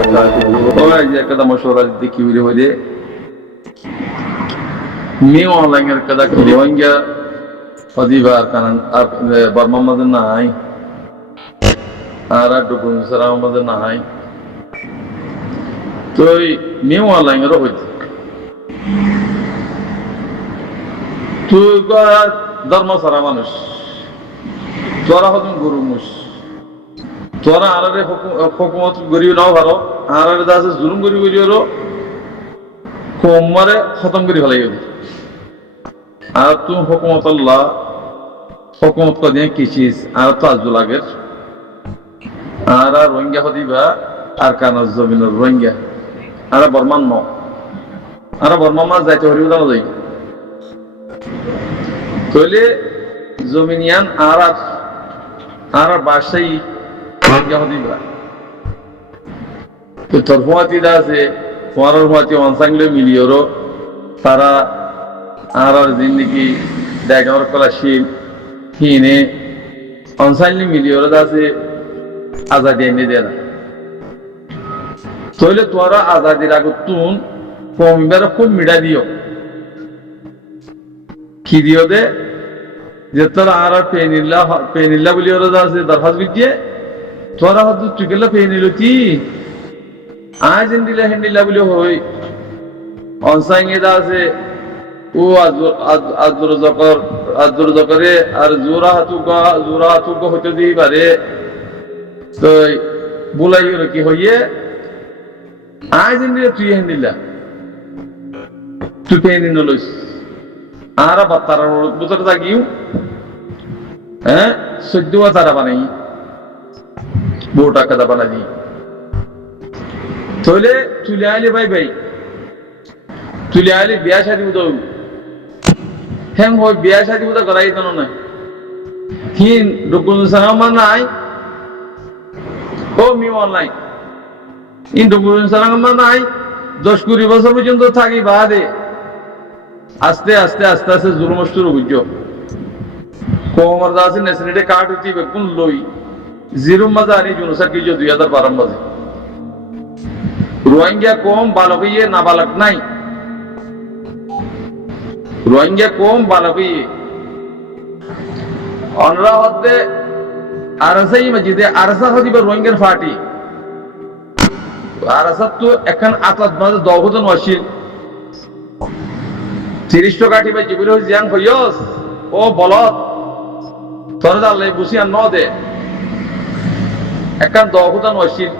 وبركاته. وأجي كذا مشورة ديكي ولي هودي ميو أونلاين كذا كليوانجا فديبا أركان برما مدن نهاي آرا دكون سلام مدن نهاي توي ميو أونلاين روحي توي كا ধর্ম সারা মানুষ তোরা হতুন গুরু মুস তোরা আরারে হুকুমত গরিব নাও ভালো আরারে দাসে জুলুম গরি গরিও কোমরে খতম করি ফেলাই গেল আর তুমি হুকুমত আল্লাহ হুকুমত কদিন কি চিজ আর তো আজু লাগের আর রোহিঙ্গা হদিবা আর কানার জমিনের রোহিঙ্গা আর বর্মান ন আর বর্মান মাছ যাইতে হরিব দাও যাই তইলে জমিনিয়ান আর বাসাই রোহিঙ্গা হদিবা তো তরফুয়াতি দা আছে ফোয়ারার ফুয়াতি অনসাংলে মিলিয়রো তারা আর জিন্দিগি দেখার কলাশীল হিনে অনসাইলি মিলিয়রো আছে আজাদি এনে দেয় না তইলে তোরা আজাদির আগত তুন কমিবার খুব মিডা দিও কি দিও দে যে তোরা আর পেনিল্লা বলি ওরা আছে দরখাস্ত বিদ্যে তোরা হয়তো চুকেলা পেনিল কি আজ হিন্দিলা হিন্দিলা বলি হই অনসাইঙে দা আছে ও আজর জকরে আর জোরা হাতুক হইতে দিই পারে তো বুলাই কি হইয়ে আজ হিন্দিলা তুই হিন্দিলা তুই পেনি নলইস আর বাত্তার বছর থাকিও হ্যাঁ 14 তারা বানাই বউ টাকা দা বানাই তইলে তুলে আইলে ভাই তুলে আইলে বিয়া শাদী উদৌ হেম হয় বিয়া শাদী উদা করাই তো না হিন ডকুন সালাম নাই ও মি অনলাইন ইন ডকুন সালাম নাই 10-20 বছর পর্যন্ত থাকি বাদে আস্তে আস্তে আস্তে আস্তে জুলুম শুরু হইjo কোমর দাসে নেসনেটে কাট হইতি বেকুন লই জিরো মাজারি জুনুসা কি 2012 মাঝে রোহিঙ্গা কম বালকইয়ে না বালক নাই রোহিঙ্গা কম বালকইয়ে অনরা হতে আরসাই মসজিদে আরসা হদিবা রোহিঙ্গার ফাটি আরসা তো এখন আতাত মাঝে দহজন ওয়াশিল 30 টাকা টিবে জিবির জিয়াং হইয়স ও বলত তোরা আল্লাহ বুঝিয়া ন দে এখন দহজন ওয়াশিল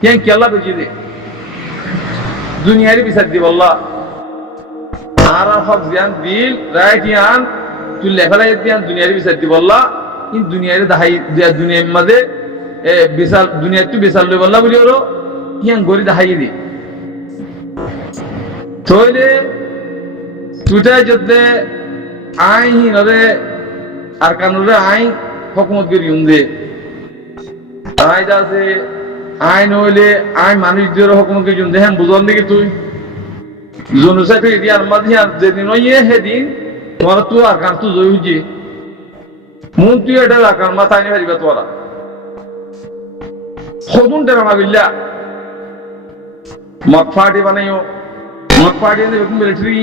কেন কেলা বুঝি দে দুনিয়ারি বিচার দিব আল্লাহ আর হক জিয়ান দিল রাইট ইয়ান তুই লেখালাই দিয়ান দুনিয়ারি বিচার দিব আল্লাহ ইন দুনিয়ারি দাহাই দুনিয়ার মাঝে বিশাল দুনিয়া তুই বিশাল লই আল্লাহ বলি ওরো ইয়ান গরি দাহাই দি তইলে তুইটা যদি আই হিনরে আর কানুরে আই হুকুমত করি উন্দে আই যাছে আই নইলে আই মানুষদের হুকুমত করি উন্দে হ্যাঁ বুঝল নাকি তুই জনুসা ফির দিয়ার মাঝে যেদিন ইয়ে সেদিন তোমার তুই আর কান তুই জয় হইছে মন তুই এটা রাখার মাথায় নিয়ে হারিবা তোরা সদুন টেরা মাবিল্লা মদ ফাটি বানাইও মদ ফাটি এনে মিলিটারি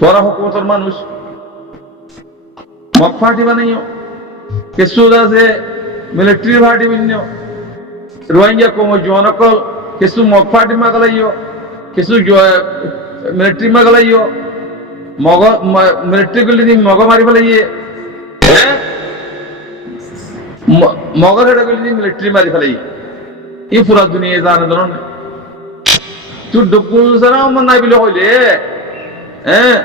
তোরা হুকুমতের মানুষ মদ ফাটি বানাইও কিছু আছে মিলিটারি ফাটি বানিও রোহিঙ্গা কম জনকল কিছু মদ ফাটি মাগালাইও কিছু মিলিটারি মাগালাইও মগ মিলিটারি গুলি দি মগ মারি ফেলাইয়ে মগর হেটা গুলি দি মিলিটারি মারি ফেলাই ই পুরা দুনিয়া জানে ধরুন তুই ডকুন সালাম নাই বলে হইলে হ্যাঁ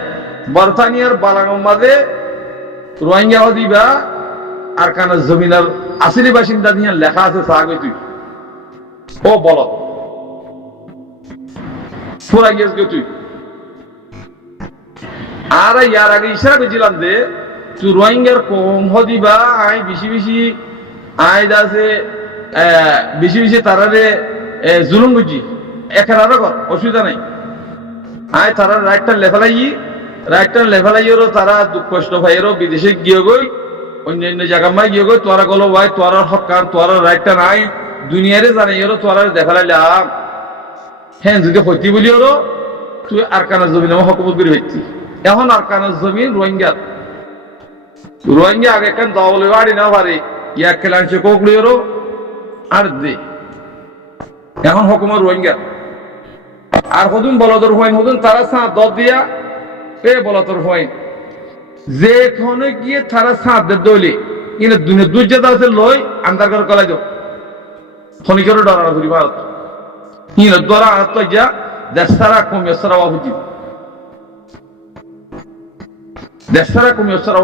বর্তানিয়ার বালাগম মাঝে রোহিঙ্গা হদিবা আর কানা জমিনার আসলি বাসিন্দা দিয়ে লেখা আছে সাগই তুই ও বল পুরা গেছ গে তুই আর ইয়ার আগে ইশারা করেছিলাম যে তুই রোহিঙ্গার কম হদিবা আই বেশি বেশি আই দাসে বেশি বেশি তারারে জুলুম বুঝি একার কর অসুবিধা নাই আয় তারা রাইটটা লেফালাইয়েরও তারা দুঃখ কষ্ট ভাইয়েরও বিদেশে গিয়ে গই অন্যান্য জায়গা মাই গিয়ে গই তোরা গলো ভাই তোর হক কার তোর রাইটটা নাই দুনিয়ারে জানে এরো তোরা দেখালাম হ্যাঁ যদি হইতি বলি ওরো তুই আরকানের জমিন আমার হকুমত করে হইতি এখন আরকানের জমিন রোহিঙ্গা আগে কেন দলে বাড়ি না পারে ইয়া খেলাংশে কোকড়ি ওরো আর দে এখন হকুমত রোহিঙ্গা আর হদুন বলদর হইন হদুন তারা সাঁত দর দিয়া এ বলদর হইন যেখানে গিয়ে তারা সাঁত দে দলি ইনে দুনিয়া দুর্যাদা আছে লই আন্দার করে কলাই দাও খনিকেরও ডরানো করি ভারত ইনে দ্বারা আত্ম যা দেশারা কমে সারা উচিত দেশারা কমে সারা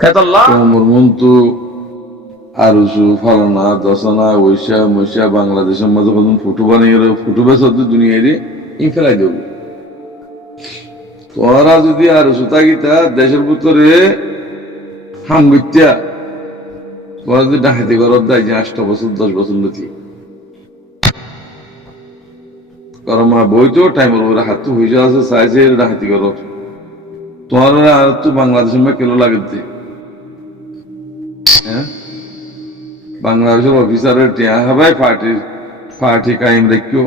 খেতাল্লাহ মর্মন্তু আরুসু ফালানা দশানা ওইসা মৈশা বাংলাদেশের মাঝে কত ফুটু বানিয়ে ফুটু বেসা দুনিয়ারে ই ফেলাই দেব তোরা যদি আরুসু তাগিতা দেশের ভিতরে হামগুত্যা তোরা যদি ডাকাতি করার দেয় যে 8 বছর 10 বছর নথি কারণ মা বই তো টাইমের উপরে হাত তো হয়ে আছে চাইছে ডাকাতি করার তোরা আর তো বাংলাদেশের মা কেন লাগতে হ্যাঁ বাংলাদেশের অফিসারের টিয়া হবাই পার্টি কায়েম রেখো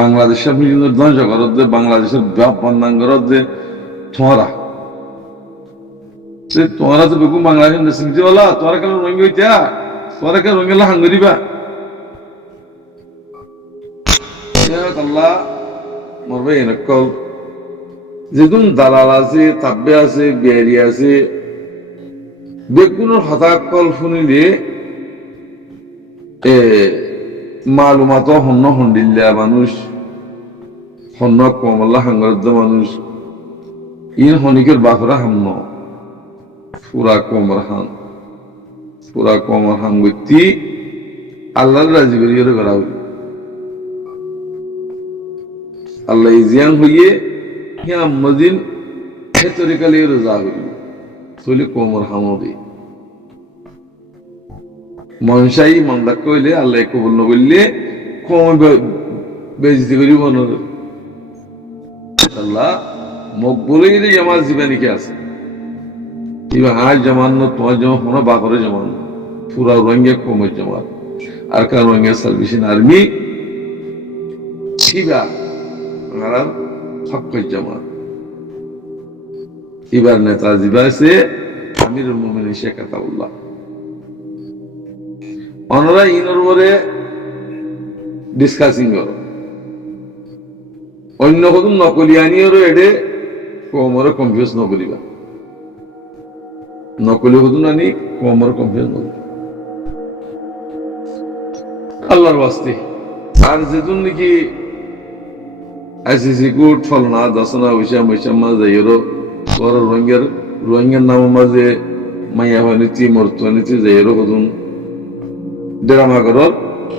বাংলাদেশের বিভিন্ন ধ্বংস করত দে বাংলাদেশের বন্ধান করত দে তোরা তো বেগুন বাংলাদেশের নেশিংতি বলা তোরা কেন রঙি হইতা তোরা কেন রঙেলা হাঙ্গরিবা আল্লাহ মরবে এনকল যেগুন দালাল আছে তাব্বে আছে বিহারি আছে বেগুনের হতাকল শুনিলে মালুমাত হন্য হন্ডিল্লা মানুষ হন্য কমল্লা হাঙ্গরদ্দ মানুষ ইন হনিকের বাফরা হামন পুরা কমর হাম ব্যক্তি আল্লাহর রাজি করিয়ে করা হইল আল্লাহ ইজিয়ান হইয়ে মদিন হে তরিকালে রোজা হইল চলি কমর হামদি মনসাই মন্দা কইলে আল্লাহ কবুল নবললে কম বেজিতি করি মনোর আল্লাহ মকবুলে আমার জীবনীকে আছে এবার আজ জমান তোমার যেমন হনো বাকরে জমান পুরা রঙে কমের জমান আর কার রঙে সার্ভিসিং আর্মি শিবা আর হকের জমান এবার নেতা জিবা আছে আমিরুল মুমিনিন শেখ আতাউল্লাহ অনরা ইনর পরে ডিসকাসিং করো অন্য কোনো নকলিয়ানিরও এডে কোমরে কনফিউজ নকরিবা নকলি হতো না নি কোমর কনফিউজ নকরিবা আল্লাহর ওয়াস্তে আর যেতুন নাকি আইসিসি কোড ফলনা দশনা ওইসা মৈসা মাঝে এরো তোর রোহিঙ্গার নাম মাঝে মাইয়া হয় নীতি মর্ত নীতি যে এরো কতুন ড্রামা করর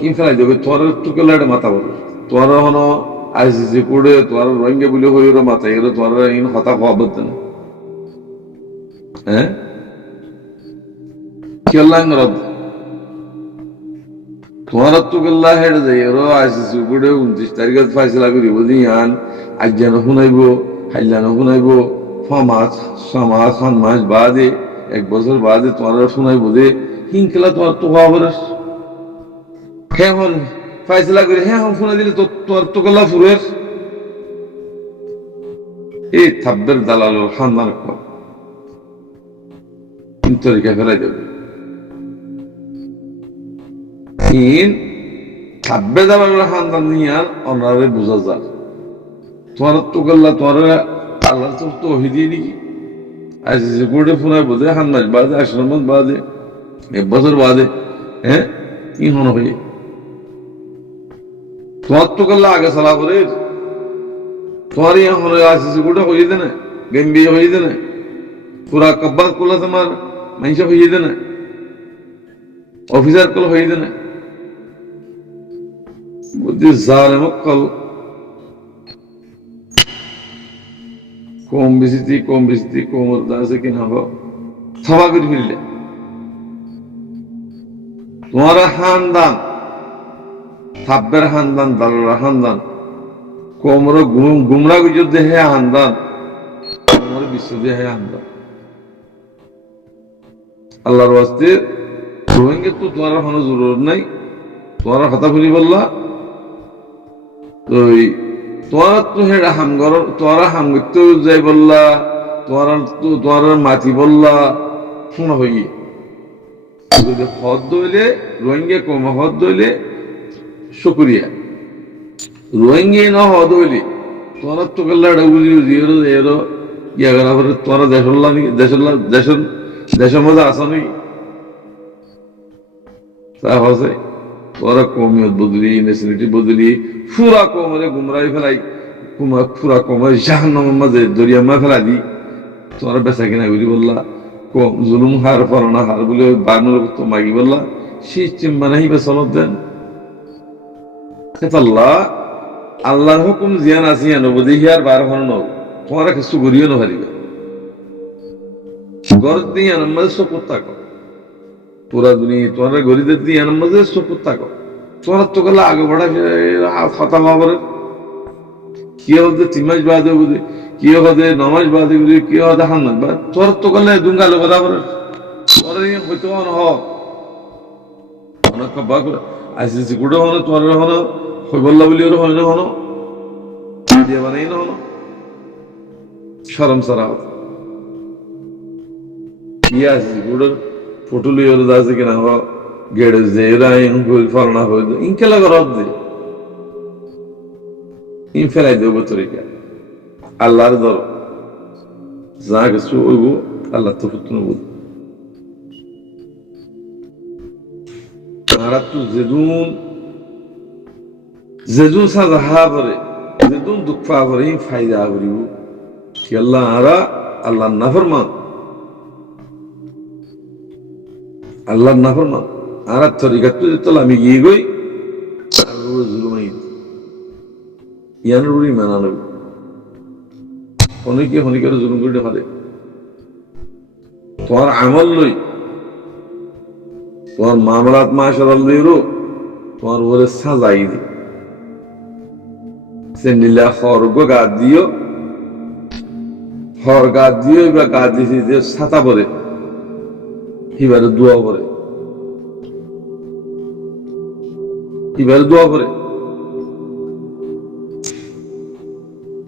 ইনফেলাই দেবে তোর টুকেলাটে মাথা বলো তোর হন আইসিসি কোডে তোর রোহিঙ্গা বলে হইরো মাথা এরো তোর ইন হতা হওয়া বলতে না হ্যাঁ কেল্লাং রদ তোমার টুকেল্লা হেডে যাই এরো আইসিসি কোডে 29 তারিখে ফাইসলা করিব দিয়ান আজ যেন শুনাইব হাইলান শুনাইব 5 মাস 6 মাস বাদে 1 বছর বাদে তোমার শুনাইব দে হিংকেলা তোমার তো খবর হ্যাঁ হন ফাইসলা করে হ্যাঁ হন শুনে দিলে তোর তোকলা ফুরের এই থাব্বের দালাল খানদান তরিকা ফেলাই দেবে থাব্বে দালাল খানদান নিয়ে অনারে বোঝা যায় তোমার তোকল্লা তোমার আল্লাহ তো তৌহিদি নাকি আজ কোর্টে ফোনায় বোধে 7 মাস বাদে 8 মাস বাদে 1 বছর বাদে হ্যাঁ কি হন হয়ে তোমার তো করলে আগে সালা করে তোমার এখন আসিস গোটা হয়ে দে না গেম্বি হয়ে দে না পুরা কব্বাত করলে তোমার মানুষ হয়ে দে না অফিসার কল হয়ে দে না বুদ্ধি জালেম কল কম বেশি কোমর দাসে কিনা হো সভা করে ফিরলে তোমার খানদান থাব্বের খানদান দালাল খানদান কোমর গুমরা গুজর দেহে খানদান কোমর বিশ্ব দেহে খানদান আল্লাহর ওয়াস্তে রোহিঙ্গা তো তোমার কোনো জরুরত নাই, তোমার কথা বলি বললা ওই তোমার তো হেডা হামগর তোমার হামগিতে যাই বললা, তোমার মাটি বললা শোনা হই হদ দইলে রোহিঙ্গা কম হদ দইলে শুক্রিয়া রোহিঙ্গা না হদ হইলে তোমার তো গেল্লা এটা বুঝি বুঝি এরো ইয়া করা পরে তোমার দেশের মধ্যে আসা নাকি তা হচ্ছে তোরা কমিয়ত বদলি নেশনালিটি বদলি ফুরা কমরে গুমরাই ফেলাই ফুরা কমরে জাহান্নামের মাঝে দরিয়া মা ফেলাই দি তোরা বেচা কিনা করি বললা কম জুলুম হার পারনা হার বলে বানুর তো মাগি বললা সিস্টেম বানাই বা চলত দেন আল্লাহ আল্লাহর হুকুম জিয়ান আসিয়া নব দেখি আর বার হন নব তোমরা কিছু করিও না পারিবে গর দিয়ে আমাদের সপোর্ট থাকো পুরা দুনিয়া তোমরা গরিদের দিয়ে আমাদের সপোর্ট থাকো তোমরা তো গেলে আগে বড়া ফাতা বাবরে কি হতে 3 মাস বাদে বুঝে কি হতে 9 মাস বাদে বুঝে কি হতে হান না তোর তো গেলে দুঙ্গালো বরাবর তোরা হইতো না হ অনেক বাগ আইসিসি গুড়ো হনো তোর হনো হই বললা বলি ওর হয় না হনো দিয়ে বানাই না হনো শরম সারা কি আইসিসি গুড়ো ফটো লিয়ে ওর দাসে কিনা হ গেড়ে যে রাইন গোল ফলনা হই ইনকে লাগা রদ দে ইন ফেলাই দেব তরিকা আল্লাহর দর যা কিছু হইব আল্লাহ তো ফুটন বল আর তো জেদুন সাজা হাবরে জেদুন দুঃখ পাবরে ফায়দা হরিব কি আল্লাহ আরা আল্লাহ নাফরমান আল্লাহ নাফরমান আর তরিকা তো আমি গিয়ে গই জুলুমাই ইয়ান রুড়ি মানানো হনিকে জুলুম করে হারে তোমার আমল লই তোমার মামলাত মাশাআল্লাহ লইরো তোমার ওরে সাজাই দি সে নীলা খরগ গা দিও হর গা দিও বা গা দিছি যে ছাতা পরে এবারে দোয়া করে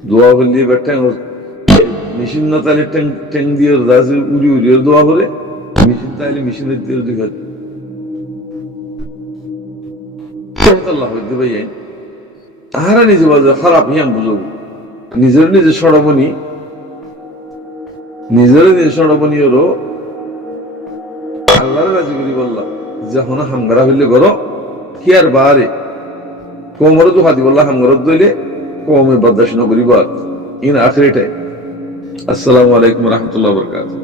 দোয়া করলে এবার মেশিন না তাহলে ট্যাং দিয়ে রাজে উড়ি দোয়া করে মেশিন তাহলে মেশিনের দিয়ে দেখা আল্লাহ হইতে ভাই তাহারা নিজে বাজে খারাপ হিয়াম বুঝব নিজে সরবনি ওরও আল্লাহর রাজি করি বললাম যখন হামগারা হইলে গর কি আর বারে কোমরে তো হাতি বললা হামগরত দইলে কমে বরদাস্ত করিব ইন আখিরিটাই আসসালামু আলাইকুম ওয়া রাহমাতুল্লাহি ওয়া বারাকাতুহু